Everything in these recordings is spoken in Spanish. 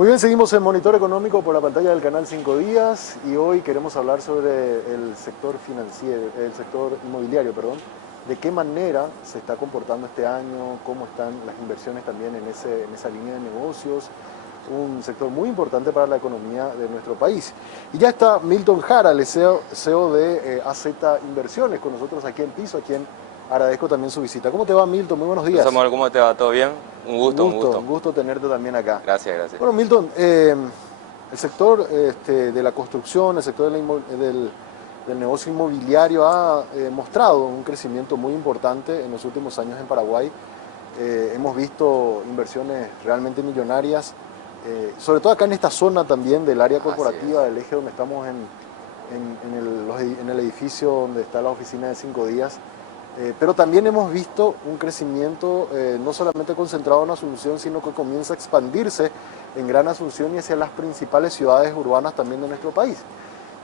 Muy bien, seguimos en Monitor Económico por la pantalla del canal 5 Días y hoy queremos hablar sobre el sector financiero, el sector inmobiliario, perdón, de qué manera se está comportando este año, cómo están las inversiones también en esa línea de negocios, un sector muy importante para la economía de nuestro país. Y ya está Milton Jara, el CEO de AZ Inversiones, con nosotros aquí en piso, a quien agradezco también su visita. ¿Cómo te va, Milton? Muy buenos días. Samuel, ¿cómo te va? ¿Todo bien? Un gusto, un gusto. Un gusto tenerte también acá. Gracias, gracias. Bueno, Milton, el sector de la construcción, el sector del negocio inmobiliario ha mostrado un crecimiento muy importante en los últimos años en Paraguay. Hemos visto inversiones realmente millonarias, sobre todo acá en esta zona también del área corporativa, del eje donde estamos en el edificio donde está la oficina de 5 Días. Pero también hemos visto un crecimiento no solamente concentrado en Asunción, sino que comienza a expandirse en Gran Asunción y hacia las principales ciudades urbanas también de nuestro país.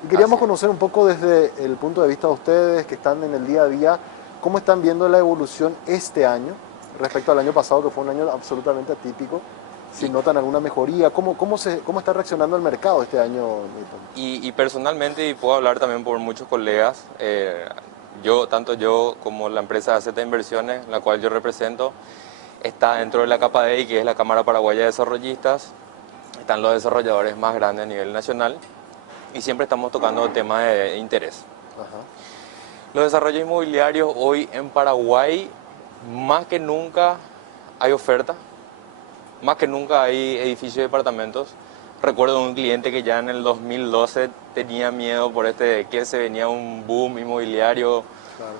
Y queríamos conocer un poco desde el punto de vista de ustedes, que están en el día a día, cómo están viendo la evolución este año respecto al año pasado, que fue un año absolutamente atípico. Si notan alguna mejoría, ¿cómo está reaccionando el mercado este año, Milton? Y personalmente, y puedo hablar también por muchos colegas, tanto yo como la empresa AZ Inversiones, la cual yo represento, está dentro de la CAPADEI, que es la Cámara Paraguaya de Desarrollistas. Están los desarrolladores más grandes a nivel nacional y siempre estamos tocando temas de interés. Ajá. Los desarrollos inmobiliarios hoy en Paraguay, más que nunca hay oferta, más que nunca hay edificios y departamentos. Recuerdo un cliente que ya en el 2012 tenía miedo por que se venía un boom inmobiliario. Claro.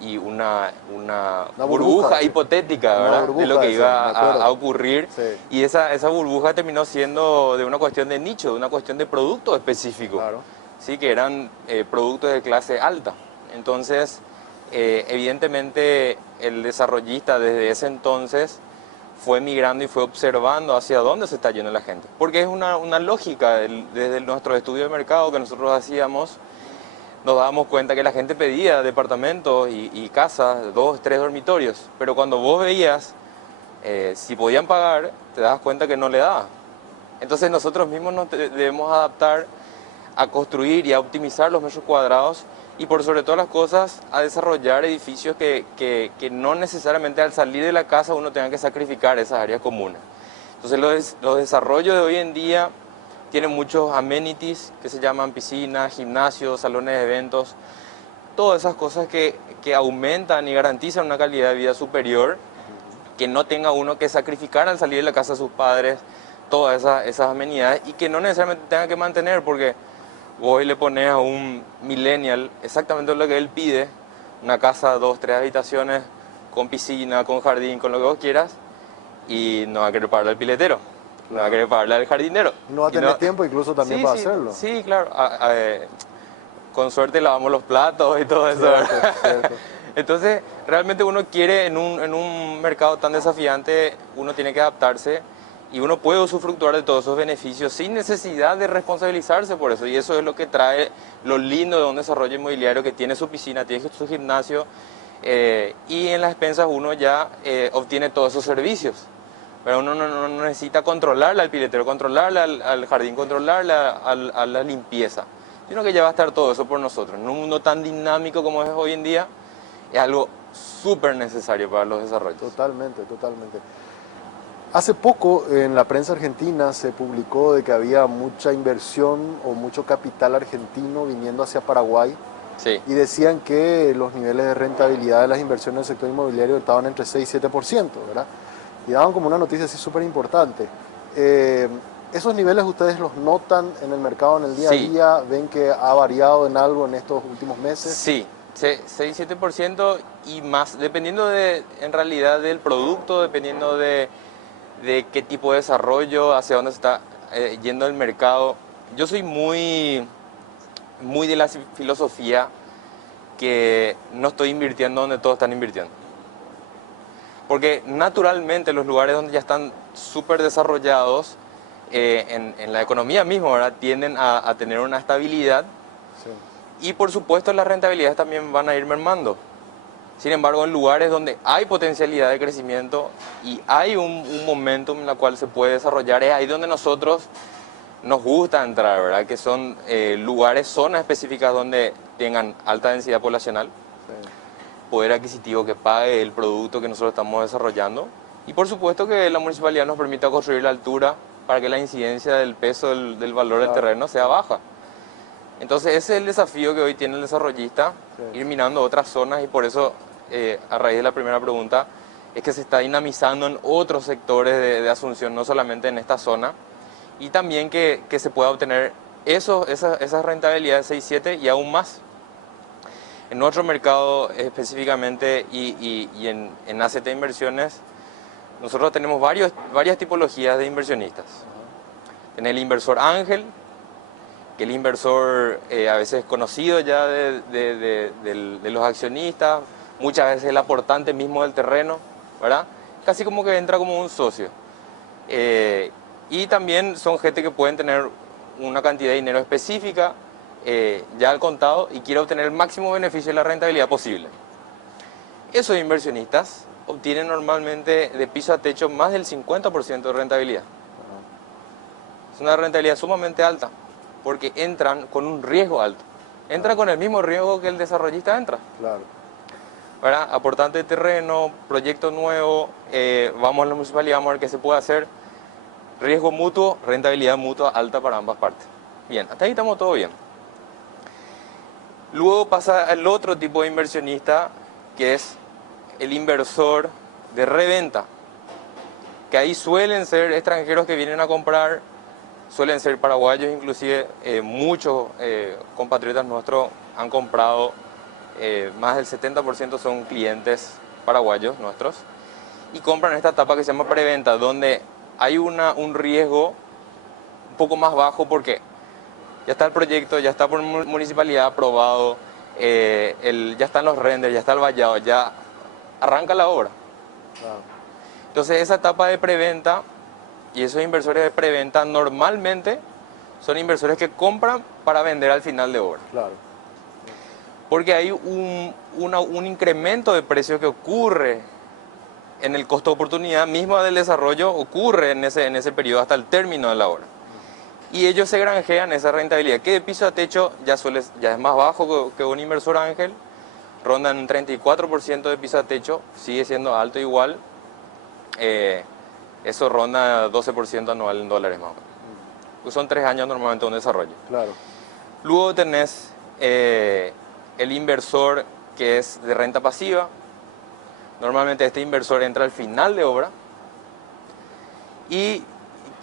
Y una burbuja hipotética, ¿verdad? Burbuja de lo que iba a ocurrir. Sí. Y esa burbuja terminó siendo de una cuestión de nicho, de una cuestión de producto específico. Claro. Sí, que eran productos de clase alta. Entonces, evidentemente, el desarrollista desde ese entonces fue migrando y fue observando hacia dónde se está yendo la gente. Porque es una lógica, desde nuestro estudio de mercado que nosotros hacíamos, nos dábamos cuenta que la gente pedía departamentos y casas, 2, 3 dormitorios, pero cuando vos veías si podían pagar, te das cuenta que no le daba. Entonces nosotros mismos nos debemos adaptar a construir y a optimizar los metros cuadrados y por sobre todas las cosas a desarrollar edificios que no necesariamente al salir de la casa uno tenga que sacrificar esas áreas comunes. Entonces los desarrollos de hoy en día tienen muchos amenities que se llaman piscinas, gimnasios, salones de eventos, todas esas cosas que aumentan y garantizan una calidad de vida superior, que no tenga uno que sacrificar al salir de la casa de sus padres, todas esas amenidades y que no necesariamente tenga que mantener, porque vos le pones a un millennial exactamente lo que él pide, una casa, 2, 3 habitaciones, con piscina, con jardín, con lo que vos quieras, y no va a querer pagarle al piletero. No va a querer pagarle al jardinero. No va a tener tiempo incluso también para hacerlo. Sí, claro. Con suerte lavamos los platos y todo eso. Cierto. Entonces, realmente uno quiere, en un mercado tan desafiante, uno tiene que adaptarse y uno puede usufructuar de todos esos beneficios sin necesidad de responsabilizarse por eso. Y eso es lo que trae lo lindo de un desarrollo inmobiliario que tiene su piscina, tiene su gimnasio y en las expensas uno ya obtiene todos esos servicios. Pero uno no necesita controlarle al piletero, controlarle al jardín, controlarle a la limpieza. Sino que ya va a estar todo eso por nosotros. En un mundo tan dinámico como es hoy en día, es algo súper necesario para los desarrollos. Totalmente, totalmente. Hace poco en la prensa argentina se publicó de que había mucha inversión o mucho capital argentino viniendo hacia Paraguay. Sí. Y decían que los niveles de rentabilidad de las inversiones del sector inmobiliario estaban entre 6 y 7%, ¿verdad? Y daban como una noticia así súper importante. ¿Esos niveles ustedes los notan en el mercado en el día a día? ¿Ven que ha variado en algo en estos últimos meses? Sí, 6-7% y más, dependiendo en realidad del producto, dependiendo de qué tipo de desarrollo, hacia dónde se está yendo el mercado. Yo soy muy de la filosofía que no estoy invirtiendo donde todos están invirtiendo. Porque naturalmente los lugares donde ya están súper desarrollados, en la economía misma, ¿verdad?, tienden a tener una estabilidad. Sí. Y por supuesto las rentabilidades también van a ir mermando. Sin embargo, en lugares donde hay potencialidad de crecimiento y hay un momentum en el cual se puede desarrollar, es ahí donde nosotros nos gusta entrar, ¿verdad? Que son lugares, zonas específicas donde tengan alta densidad poblacional, Sí. poder adquisitivo que pague el producto que nosotros estamos desarrollando y por supuesto que la municipalidad nos permita construir la altura para que la incidencia del peso del valor del Claro. terreno sea baja. Entonces ese es el desafío que hoy tiene el desarrollista, Sí. ir minando otras zonas y por eso, a raíz de la primera pregunta, es que se está dinamizando en otros sectores de Asunción, no solamente en esta zona, y también que se pueda obtener esas rentabilidades 6-7 y aún más. En nuestro mercado específicamente y en ACT Inversiones, nosotros tenemos varias tipologías de inversionistas. Tenés el inversor ángel, que el inversor a veces conocido ya de los accionistas, muchas veces el aportante mismo del terreno, ¿verdad? Casi como que entra como un socio. Y también son gente que pueden tener una cantidad de dinero específica ya al contado y quiere obtener el máximo beneficio de la rentabilidad posible. Esos inversionistas obtienen normalmente de piso a techo más del 50% de rentabilidad. Es una rentabilidad sumamente alta porque entran con un riesgo alto. Entran con el mismo riesgo que el desarrollista entra. Claro. ¿Verdad? Aportante de terreno, proyecto nuevo, vamos a la municipalidad, vamos a ver qué se puede hacer. Riesgo mutuo, rentabilidad mutua alta para ambas partes. Bien, hasta ahí estamos todo bien. Luego pasa el otro tipo de inversionista, que es el inversor de reventa, que ahí suelen ser extranjeros que vienen a comprar, suelen ser paraguayos inclusive, muchos compatriotas nuestros han comprado, más del 70% son clientes paraguayos nuestros, y compran esta etapa que se llama preventa, donde hay un riesgo un poco más bajo porque ya está el proyecto, ya está por municipalidad aprobado, ya están los renders, ya está el vallado, ya arranca la obra. Claro. Entonces esa etapa de preventa y esos inversores de preventa normalmente son inversores que compran para vender al final de obra. Claro. Porque hay un incremento de precios que ocurre en el costo de oportunidad misma del desarrollo, ocurre en ese periodo hasta el término de la obra. Y ellos se granjean esa rentabilidad, que de piso a techo ya es más bajo que un inversor ángel, rondan un 34% de piso a techo, sigue siendo alto igual, eso ronda 12% anual en dólares más o menos. Pues son 3 años normalmente un desarrollo. Claro. Luego tenés el inversor que es de renta pasiva, normalmente este inversor entra al final de obra y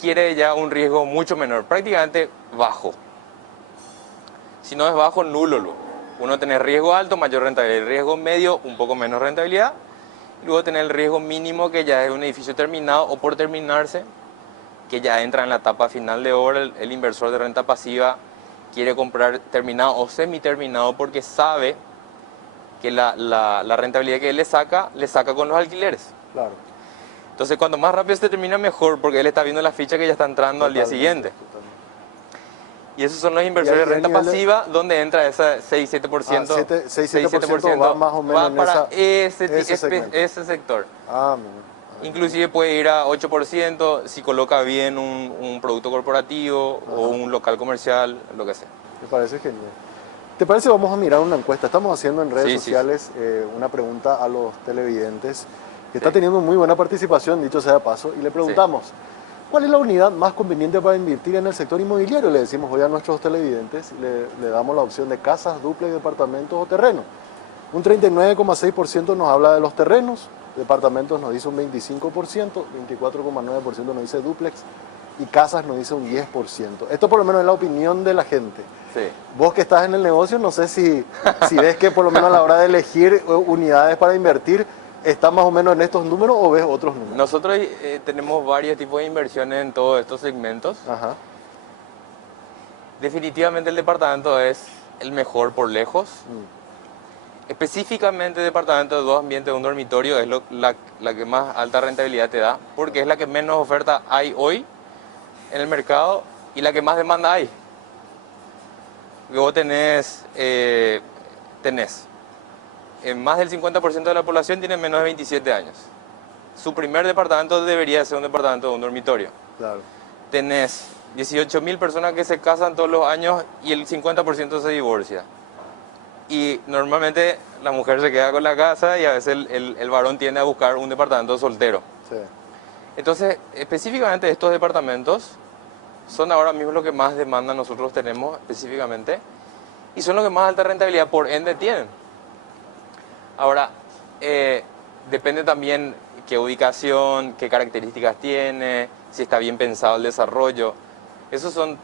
quiere ya un riesgo mucho menor, prácticamente bajo. Si no es bajo, nulo luego. Uno tiene riesgo alto, mayor rentabilidad, el riesgo medio, un poco menos rentabilidad. Y luego tener el riesgo mínimo, que ya es un edificio terminado o por terminarse, que ya entra en la etapa final de obra. El inversor de renta pasiva quiere comprar terminado o semi-terminado porque sabe que la rentabilidad que él le saca con los alquileres. Claro. Entonces, cuanto más rápido se termina, mejor, porque él está viendo la ficha que ya está entrando al día siguiente. Totalmente. Y esos son los inversores de renta pasiva, donde entra ese 6-7%. 6-7% va más o menos va en para ese segmento. ese sector. Ah, mira. Inclusive puede ir a 8% si coloca bien un producto corporativo o un local comercial, lo que sea. Me parece genial. ¿Te parece? Vamos a mirar una encuesta. Estamos haciendo en redes Sí, sí, sociales una pregunta a los televidentes que está teniendo muy buena participación, dicho sea de paso, y le preguntamos, ¿cuál es la unidad más conveniente para invertir en el sector inmobiliario? Le decimos hoy a nuestros televidentes, le damos la opción de casas, dúplex, departamentos o terrenos. Un 39,6% nos habla de los terrenos, departamentos nos dice un 25%, 24,9% nos dice dúplex y casas nos dice un 10%. Esto por lo menos es la opinión de la gente. Sí. Vos que estás en el negocio, no sé si ves que por lo menos a la hora de elegir unidades para invertir, ¿está más o menos en estos números o ves otros números? Nosotros tenemos varios tipos de inversiones en todos estos segmentos. Ajá. Definitivamente el departamento es el mejor por lejos. Específicamente el departamento de 2 ambientes, un dormitorio, es la que más alta rentabilidad te da, porque es la que menos oferta hay hoy en el mercado y la que más demanda hay. Luego tenés más del 50% de la población tiene menos de 27 años. Su primer departamento debería ser un departamento de un dormitorio. Claro. Tenés 18.000 personas que se casan todos los años y el 50% se divorcia. Y normalmente la mujer se queda con la casa y a veces el varón tiende a buscar un departamento soltero. Sí. Entonces, específicamente estos departamentos son ahora mismo lo que más demanda nosotros tenemos específicamente y son los que más alta rentabilidad por ende tienen. Ahora, depende también qué ubicación, qué características tiene, si está bien pensado el desarrollo. Esas son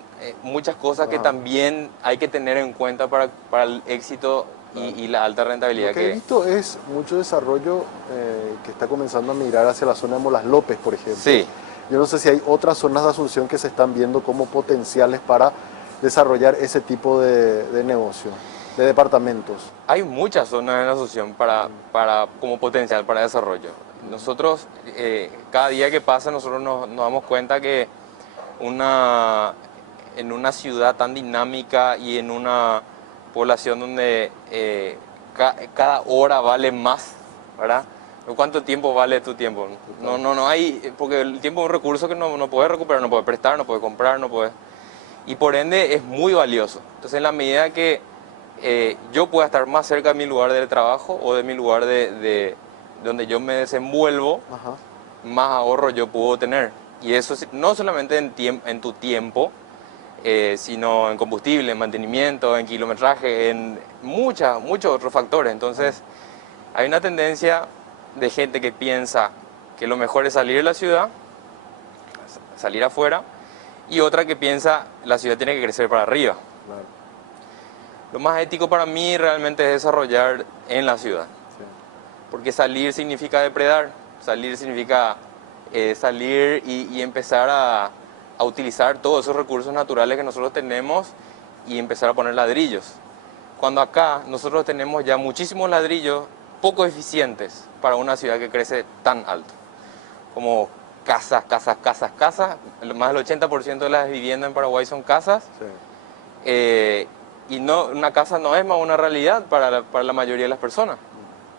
muchas cosas que también hay que tener en cuenta para el éxito y la alta rentabilidad Lo que he visto es mucho desarrollo que está comenzando a migrar hacia la zona de Molas López, por ejemplo. Sí. Yo no sé si hay otras zonas de Asunción que se están viendo como potenciales para desarrollar ese tipo de negocio, de departamentos. Hay muchas zonas en Asunción como potencial para desarrollo. Nosotros, cada día que pasa, nosotros nos damos cuenta que en una ciudad tan dinámica y en una población donde cada hora vale más, ¿verdad? ¿Cuánto tiempo vale tu tiempo? No hay, porque el tiempo es un recurso que no puedes recuperar, no puedes prestar, no puedes comprar, no puedes... Y por ende es muy valioso. Entonces, en la medida que yo pueda estar más cerca de mi lugar de trabajo o de mi lugar de donde yo me desenvuelvo, Ajá. más ahorro yo puedo tener. Y eso no solamente en tu tiempo, sino en combustible, en mantenimiento, en kilometraje, en muchos otros factores. Entonces, hay una tendencia de gente que piensa que lo mejor es salir de la ciudad, salir afuera, y otra que piensa la ciudad tiene que crecer para arriba. Claro. Lo más ético para mí realmente es desarrollar en la ciudad. Sí. Porque salir significa depredar, salir significa salir y empezar a utilizar todos esos recursos naturales que nosotros tenemos y empezar a poner ladrillos. Cuando acá nosotros tenemos ya muchísimos ladrillos poco eficientes para una ciudad que crece tan alto. Como casas, más del 80% de las viviendas en Paraguay son casas. Sí. Y una casa no es más una realidad para la mayoría de las personas.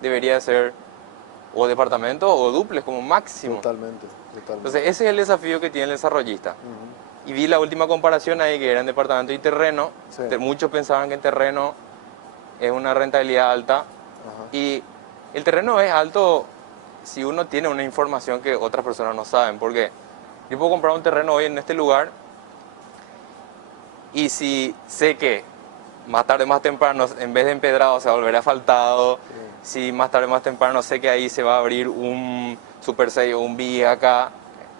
Debería ser o departamento o duples como máximo. Totalmente. Entonces ese es el desafío que tiene el desarrollista. Y vi la última comparación ahí que era en departamento y terreno. Sí. Muchos pensaban que en terreno es una rentabilidad alta. Ajá. Y el terreno es alto si uno tiene una información que otras personas no saben. Porque yo puedo comprar un terreno hoy en este lugar y si sé que más tarde más temprano, en vez de empedrado, se va a volver asfaltado. Sí. Si más tarde más temprano sé que ahí se va a abrir un Super 6 o un BI acá.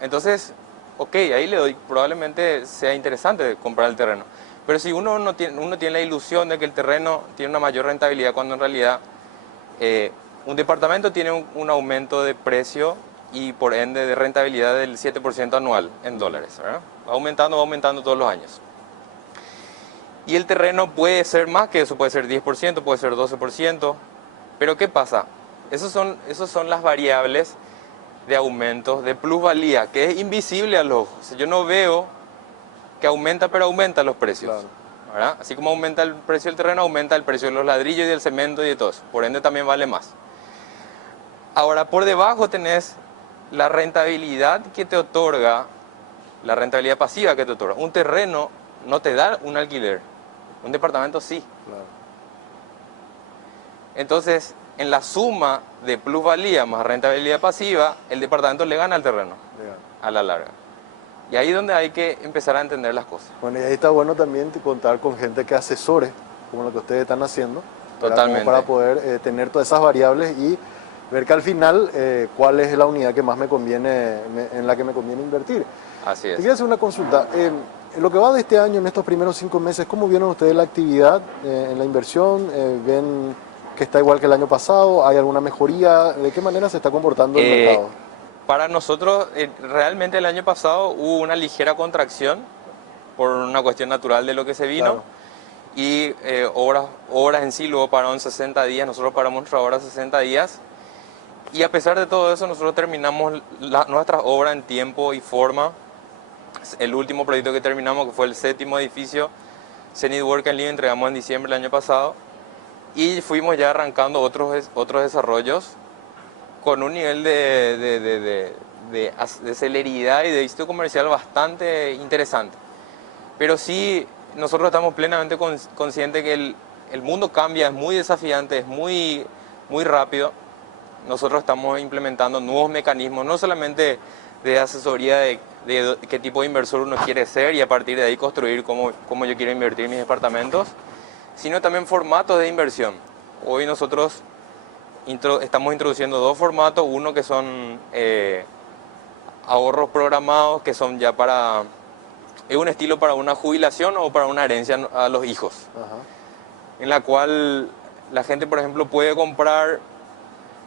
Entonces, ok, ahí le doy, probablemente sea interesante comprar el terreno. Pero si uno tiene la ilusión de que el terreno tiene una mayor rentabilidad, cuando en realidad un departamento tiene un aumento de precio y por ende de rentabilidad del 7% anual en dólares, ¿verdad? Va aumentando todos los años. Y el terreno puede ser más que eso, puede ser 10%, puede ser 12%. Pero ¿qué pasa? Esas son las variables de aumentos de plusvalía, que es invisible al ojo. O sea, yo no veo que aumenta, pero aumenta los precios. Claro. ¿Verdad? Así como aumenta el precio del terreno, aumenta el precio de los ladrillos y del cemento y de todo eso. Por ende también vale más. Ahora, por debajo tenés la rentabilidad que te otorga, la rentabilidad pasiva que te otorga. Un terreno no te da un alquiler, un departamento sí. Claro. Entonces, en la suma de plusvalía más rentabilidad pasiva, el departamento le gana al terreno Legal. a la larga. Y ahí es donde hay que empezar a entender las cosas. Bueno, y ahí está bueno también contar con gente que asesore, como lo que ustedes están haciendo. Totalmente. Para poder tener todas esas variables y ver que al final cuál es la unidad que más me conviene, en la que me conviene invertir. Así Te es. quería hacer una consulta. En lo que va de este año, en estos primeros 5 meses, ¿cómo vieron ustedes la actividad en la inversión? ¿Ven que está igual que el año pasado? ¿Hay alguna mejoría? ¿De qué manera se está comportando el mercado? Para nosotros, realmente el año pasado hubo una ligera contracción por una cuestión natural de lo que se vino. Claro. Y obras en sí luego pararon 60 días, nosotros paramos nuestra obra 60 días. Y a pesar de todo eso, nosotros terminamos nuestras obras en tiempo y forma. El último proyecto que terminamos, que fue el 7º edificio, Zenith Work and Live, entregamos en diciembre del año pasado. y fuimos ya arrancando otros desarrollos con un nivel de celeridad y de éxito comercial bastante interesante. Pero sí, nosotros estamos plenamente conscientes que el mundo cambia, es muy desafiante, es muy rápido. Nosotros estamos implementando nuevos mecanismos, no solamente de asesoría de qué tipo de inversor uno quiere ser y a partir de ahí construir cómo yo quiero invertir en mis departamentos, sino también formatos de inversión. Hoy nosotros estamos introduciendo dos formatos, uno que son ahorros programados, que son ya es un estilo para una jubilación o para una herencia a los hijos, Ajá. en la cual la gente, por ejemplo, puede comprar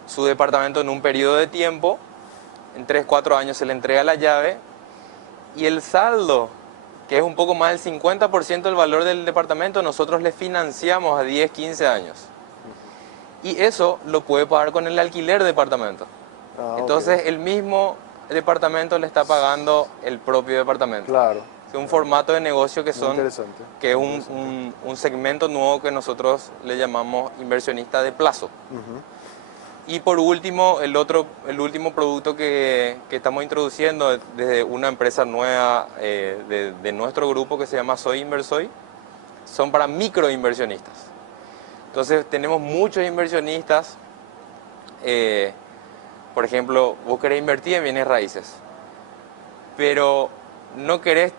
su departamento en un periodo de tiempo, en 3, 4 años se le entrega la llave y el saldo, que es un poco más del 50% del valor del departamento, nosotros le financiamos a 10, 15 años. Y eso lo puede pagar con el alquiler de departamento. Ah, Entonces ok. el mismo departamento le está pagando el propio departamento. Claro, Es un formato de negocio muy interesante. que es Muy interesante. un segmento nuevo que nosotros le llamamos inversionista de plazo. Ujú. Y por último, el último producto que estamos introduciendo desde una empresa nueva de nuestro grupo que se llama Soy Inversoy, son para microinversionistas. Entonces tenemos muchos inversionistas, por ejemplo, vos querés invertir en bienes raíces, pero no querés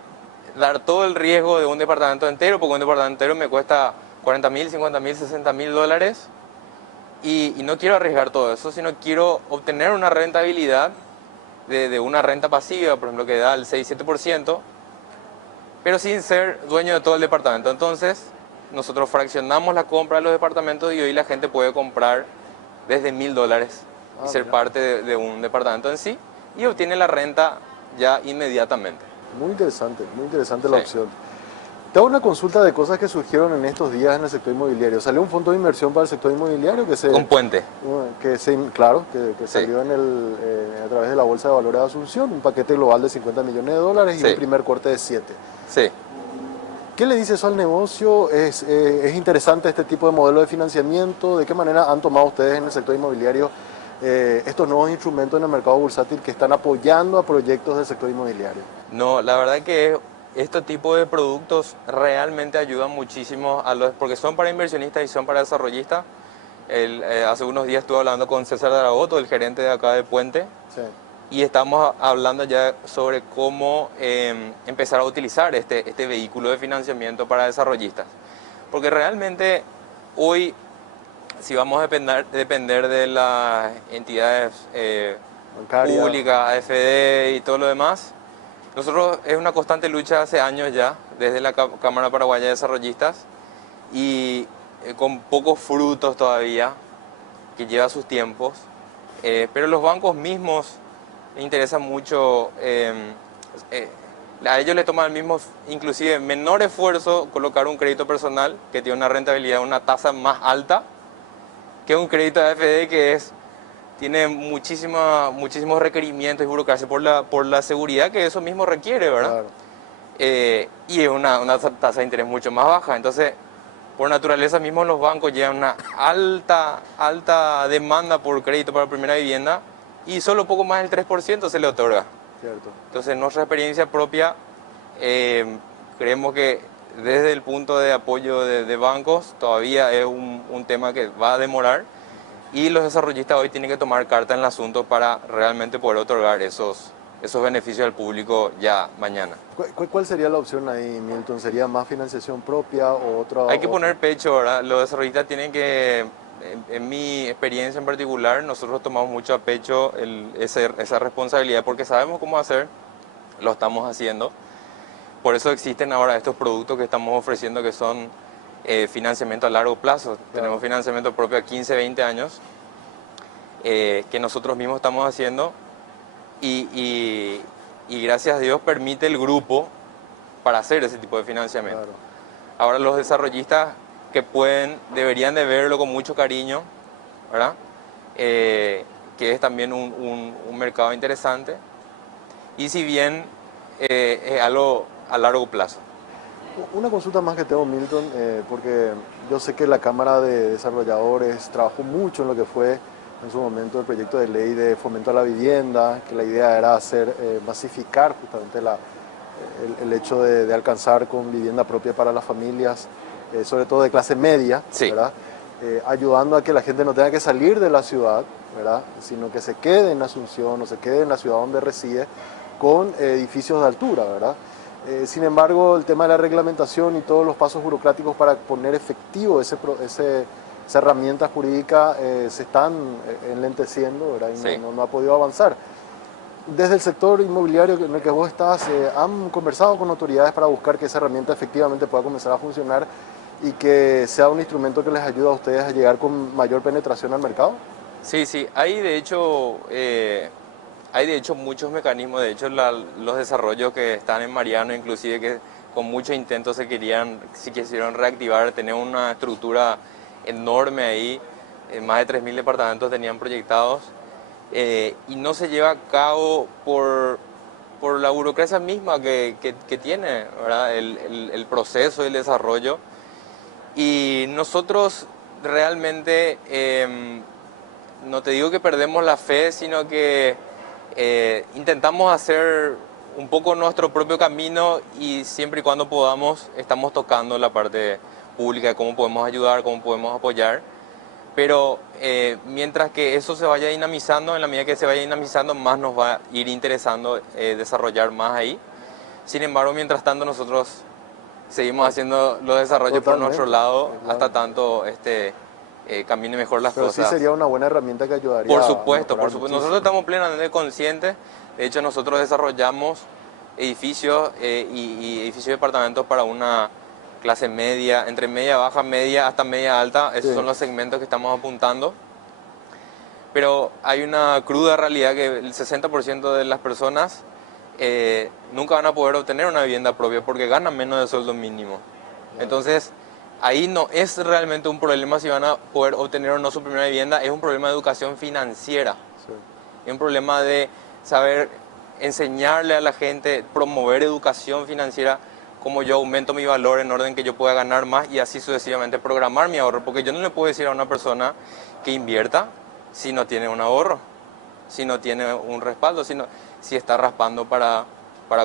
dar todo el riesgo de un departamento entero, porque un departamento entero me cuesta 40.000, 50.000, 60.000 dólares. Y no quiero arriesgar todo eso, sino quiero obtener una rentabilidad de una renta pasiva, por ejemplo, que da el 6-7%, pero sin ser dueño de todo el departamento. Entonces, nosotros fraccionamos la compra de los departamentos y hoy la gente puede comprar desde $1.000 y Ah, ser mira. parte de un departamento en sí y obtiene la renta ya inmediatamente. Muy interesante la Sí. opción. Te hago una consulta de cosas que surgieron en estos días en el sector inmobiliario. Salió un fondo de inversión para el sector inmobiliario Con puente. claro, que Sí. salió a través de la Bolsa de Valores de Asunción, un paquete global de 50 millones de dólares y Sí. un primer corte de 7. Sí. ¿Qué le dice eso al negocio? ¿Es interesante este tipo de modelo de financiamiento? ¿De qué manera han tomado ustedes en el sector inmobiliario estos nuevos instrumentos en el mercado bursátil que están apoyando a proyectos del sector inmobiliario? No, la verdad que este tipo de productos realmente ayudan muchísimo porque son para inversionistas y son para desarrollistas. Hace unos días estuve hablando con César Daragoto, el gerente de acá de Puente, Sí, y estamos hablando ya sobre cómo empezar a utilizar este vehículo de financiamiento para desarrollistas. Porque realmente hoy, si vamos a depender de las entidades bancaria. públicas, AFD y todo lo demás, nosotros es una constante lucha hace años ya, desde la Cámara Paraguaya de Desarrollistas, y con pocos frutos todavía, que lleva sus tiempos, pero los bancos mismos les interesa mucho, a ellos les toma el mismo, inclusive menor esfuerzo colocar un crédito personal que tiene una rentabilidad, una tasa más alta, que un crédito de AFD tiene muchísimos requerimientos y burocracia por la seguridad que eso mismo requiere, ¿verdad? Claro, Y es una tasa de interés mucho más baja. Entonces, por naturaleza mismo los bancos llevan una alta demanda por crédito para primera vivienda y solo poco más del 3% se le otorga. cierto. Entonces, en nuestra experiencia propia, creemos que desde el punto de apoyo de bancos todavía es un tema que va a demorar y los desarrollistas hoy tienen que tomar carta en el asunto para realmente poder otorgar esos beneficios al público ya mañana. ¿Cuál sería la opción ahí, Milton? ¿Sería más financiación propia o otra? Hay que poner pecho, ¿verdad? Los desarrollistas tienen que, en mi experiencia en particular, nosotros tomamos mucho a pecho esa responsabilidad porque sabemos cómo hacer, lo estamos haciendo. Por eso existen ahora estos productos que estamos ofreciendo que son financiamiento a largo plazo. Claro. Tenemos financiamiento propio a 15, 20 años que nosotros mismos estamos haciendo y gracias a Dios permite el grupo para hacer ese tipo de financiamiento. Claro. Ahora los desarrollistas que deberían de verlo con mucho cariño, ¿verdad? Que es también un mercado interesante y si bien es algo a largo plazo. Una consulta más que tengo, Milton, porque yo sé que la Cámara de Desarrolladores trabajó mucho en lo que fue en su momento el proyecto de ley de fomento a la vivienda, que la idea era hacer masificar justamente el hecho de alcanzar con vivienda propia para las familias, sobre todo de clase media, Sí. ¿verdad? Ayudando a que la gente no tenga que salir de la ciudad, ¿verdad? Sino que se quede en Asunción o se quede en la ciudad donde reside con edificios de altura, ¿verdad? Sin embargo, el tema de la reglamentación y todos los pasos burocráticos para poner efectivo esa herramienta jurídica se están enlenteciendo, ¿verdad? Y Sí. no ha podido avanzar. Desde el sector inmobiliario en el que vos estás, ¿han conversado con autoridades para buscar que esa herramienta efectivamente pueda comenzar a funcionar y que sea un instrumento que les ayude a ustedes a llegar con mayor penetración al mercado? Sí, sí, hay de hecho muchos mecanismos, de hecho los desarrollos que están en Mariano, inclusive que con mucho intento se quisieron reactivar, tener una estructura enorme ahí, más de 3.000 departamentos tenían proyectados, y no se lleva a cabo por la burocracia misma que tiene, ¿verdad? El proceso y el desarrollo. Y nosotros realmente, no te digo que perdemos la fe, sino que intentamos hacer un poco nuestro propio camino y siempre y cuando podamos estamos tocando la parte pública de cómo podemos ayudar, cómo podemos apoyar. Pero mientras que eso se vaya dinamizando, en la medida que se vaya dinamizando, más nos va a ir interesando desarrollar más ahí. Sin embargo, mientras tanto nosotros seguimos haciendo los desarrollos por nuestro Totalmente, lado claro. hasta tanto camine mejor las Pero sí cosas. sería una buena herramienta que ayudaría Por a supuesto, mejorar por supuesto. Nosotros muchísimo. estamos plenamente conscientes. De hecho, nosotros desarrollamos edificios y edificios de departamentos para una clase media, entre media baja, media hasta media alta. Esos Sí, son los segmentos que estamos apuntando. Pero hay una cruda realidad que el 60% de las personas nunca van a poder obtener una vivienda propia porque ganan menos del sueldo mínimo. Entonces, ahí no es realmente un problema si van a poder obtener o no su primera vivienda, es un problema de educación financiera, sí, es un problema de saber enseñarle a la gente, promover educación financiera, como yo aumento mi valor en orden que yo pueda ganar más y así sucesivamente programar mi ahorro, porque yo no le puedo decir a una persona que invierta si no tiene un ahorro, si no tiene un respaldo, si está raspando para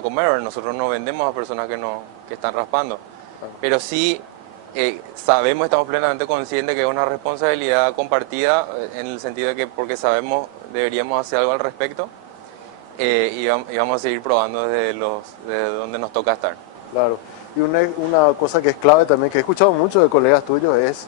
comer. Nosotros no vendemos a personas que están raspando. claro. Pero sí sabemos, estamos plenamente conscientes que es una responsabilidad compartida en el sentido de que porque sabemos deberíamos hacer algo al respecto y vamos a seguir probando desde donde nos toca estar. Claro. Y una cosa que es clave también, que he escuchado mucho de colegas tuyos, es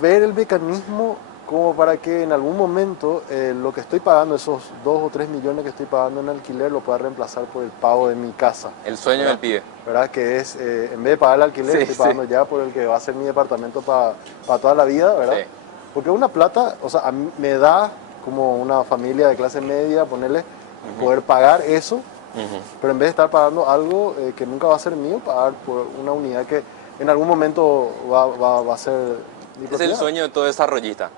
ver el mecanismo como para que en algún momento lo que estoy pagando, esos 2 o 3 millones que estoy pagando en alquiler, lo pueda reemplazar por el pago de mi casa. El sueño ¿Verdad? del pibe. ¿Verdad? Que es, en vez de pagar el alquiler, Sí, estoy sí. pagando ya por el que va a ser mi departamento para toda la vida, ¿verdad? Sí. Porque una plata, o sea, a mí me da como una familia de clase media, ponerle, poder pagar eso, Ujú. pero en vez de estar pagando algo que nunca va a ser mío, pagar por una unidad que en algún momento va a ser mi Es el propiedad. sueño de todo desarrollista.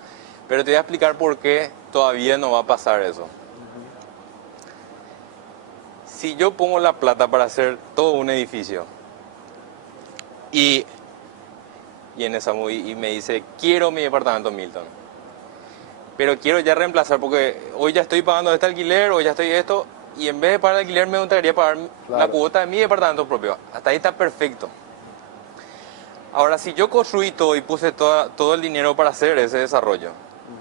Pero te voy a explicar por qué todavía no va a pasar eso. Si yo pongo la plata para hacer todo un edificio y viene Samu y me dice, quiero mi departamento Milton, pero quiero ya reemplazar porque hoy ya estoy pagando este alquiler, hoy ya estoy esto, y en vez de pagar el alquiler me gustaría pagar la Claro. cuota de mi departamento propio. Hasta ahí está perfecto. Ahora, si yo construí todo y puse todo el dinero para hacer ese desarrollo,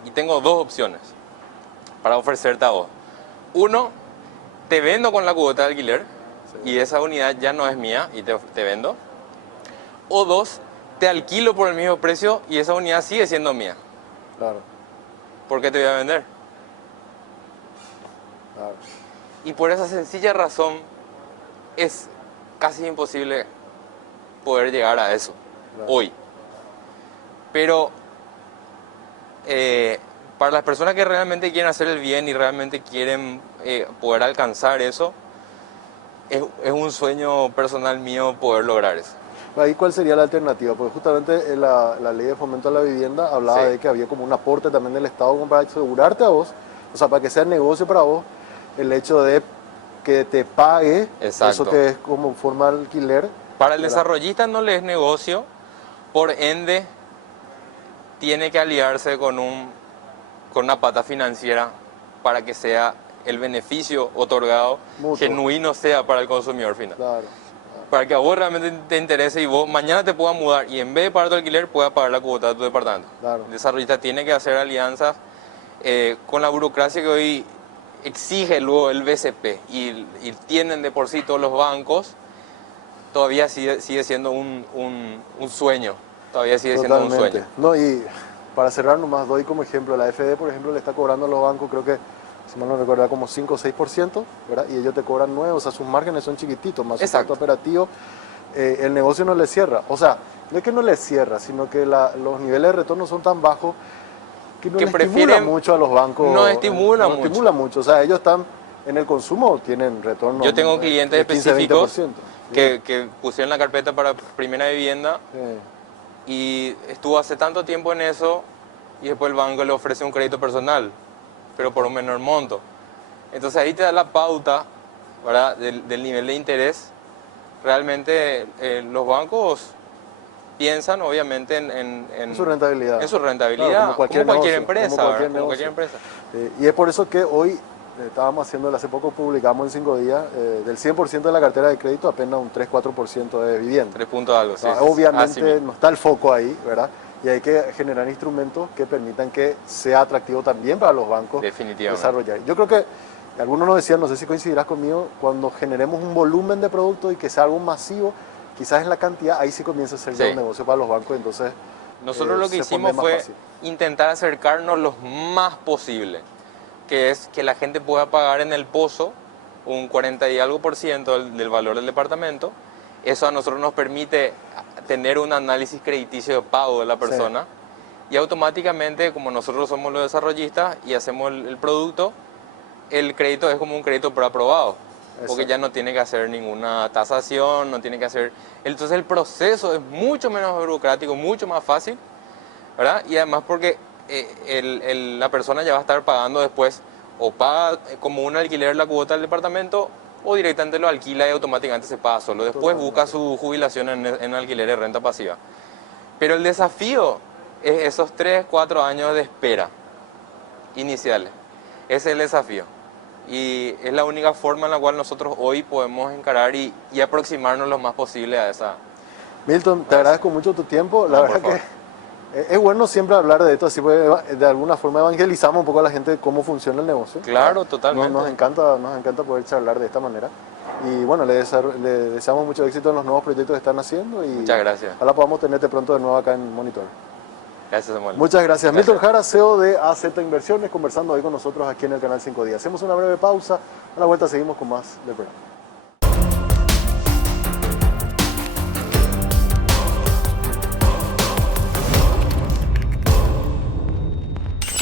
y tengo dos opciones para ofrecerte a vos. Uno, te vendo con la cuota de alquiler Sí. y esa unidad ya no es mía y te vendo. O dos, te alquilo por el mismo precio y esa unidad sigue siendo mía. Claro, ¿Por qué te voy a vender? claro. Y por esa sencilla razón es casi imposible poder llegar a eso Claro. hoy. Pero para las personas que realmente quieren hacer el bien y realmente quieren poder alcanzar eso, es un sueño personal mío poder lograr eso. Ahí, ¿cuál sería la alternativa? Porque justamente la ley de fomento a la vivienda hablaba Sí. de que había como un aporte también del Estado como para asegurarte a vos, o sea, para que sea negocio para vos, el hecho de que te pague Exacto. eso que es como forma de alquiler Para el ¿verdad? desarrollista no le es negocio, por ende tiene que aliarse con una pata financiera para que sea el beneficio otorgado Mutuo. genuino sea para el consumidor final. Claro. Para que a vos realmente te interese y vos mañana te puedas mudar y en vez de pagar tu alquiler puedas pagar la cuota de tu departamento. Claro. El desarrollista tiene que hacer alianzas con la burocracia que hoy exige luego el BCP y tienen de por sí todos los bancos. Todavía sigue siendo un sueño. Todavía sigue siendo un Totalmente. sueño. No, y para cerrar nomás doy como ejemplo, la FD por ejemplo le está cobrando a los bancos, creo que si mal no recuerdo como 5 o 6%, ¿verdad? Y ellos te cobran 9, o sea, sus márgenes son chiquititos, más su Exacto. costo operativo, el negocio no le cierra. O sea, no es que no le cierra, sino que los niveles de retorno son tan bajos que no Que le prefieren- estimula mucho a los bancos. no estimula no mucho. estimula mucho. O sea, ellos están en el consumo, tienen retorno Yo tengo clientes de 15, específicos 20%. que pusieron la carpeta para primera vivienda Sí. y estuvo hace tanto tiempo en eso y después el banco le ofrece un crédito personal, pero por un menor monto. Entonces ahí te da la pauta, ¿verdad? Del nivel de interés. Realmente los bancos piensan obviamente En su rentabilidad. en su rentabilidad, Claro, como cualquier negocio, empresa, como cualquier ¿verdad? Como cualquier negocio. empresa. Y es por eso que hoy estábamos haciendo, hace poco publicamos en 5 días, del 100% de la cartera de crédito, apenas un 3-4% de vivienda. 3 puntos algo, sí. Ah, Sí, sí. Así obviamente mismo. no está el foco ahí, ¿verdad? Y hay que generar instrumentos que permitan que sea atractivo también para los bancos Definitivamente. desarrollar. Yo creo que algunos nos decían, no sé si coincidirás conmigo, cuando generemos un volumen de producto y que sea algo masivo, quizás en la cantidad, ahí sí comienza a ser ya Sí. un negocio para los bancos, entonces Nosotros lo que se pone hicimos más fue fácil. intentar acercarnos lo más posible, que es que la gente pueda pagar en el pozo un 40 y algo % del valor del departamento. Eso a nosotros nos permite tener un análisis crediticio de pago de la persona y automáticamente, como nosotros somos los desarrollistas y hacemos el producto, el crédito es como un crédito preaprobado, porque Exacto. ya no tiene que hacer ninguna tasación, no tiene que hacer... Entonces el proceso es mucho menos burocrático, mucho más fácil, ¿verdad? Y además porque la persona ya va a estar pagando después, o paga como un alquiler la cuota del departamento, o directamente lo alquila y automáticamente se paga solo. Después Totalmente. busca su jubilación en alquiler de renta pasiva. Pero el desafío es esos 3-4 años de espera iniciales. Ese es el desafío. Y es la única forma en la cual nosotros hoy podemos encarar y aproximarnos lo más posible a esa... Milton, te agradezco mucho tu tiempo. La No, verdad por que es bueno siempre hablar de esto, así de alguna forma evangelizamos un poco a la gente de cómo funciona el negocio. Claro, ¿verdad? totalmente. Nos encanta poder charlar de esta manera. Y bueno, le deseamos mucho éxito en los nuevos proyectos que están haciendo. Y Muchas gracias. ojalá podamos tenerte pronto de nuevo acá en Monitor. Gracias, Samuel. Muchas gracias. Gracias. Milton Jara, CEO de AZ Inversiones, conversando hoy con nosotros aquí en el canal 5 Días. Hacemos una breve pausa. A la vuelta seguimos con más del programa.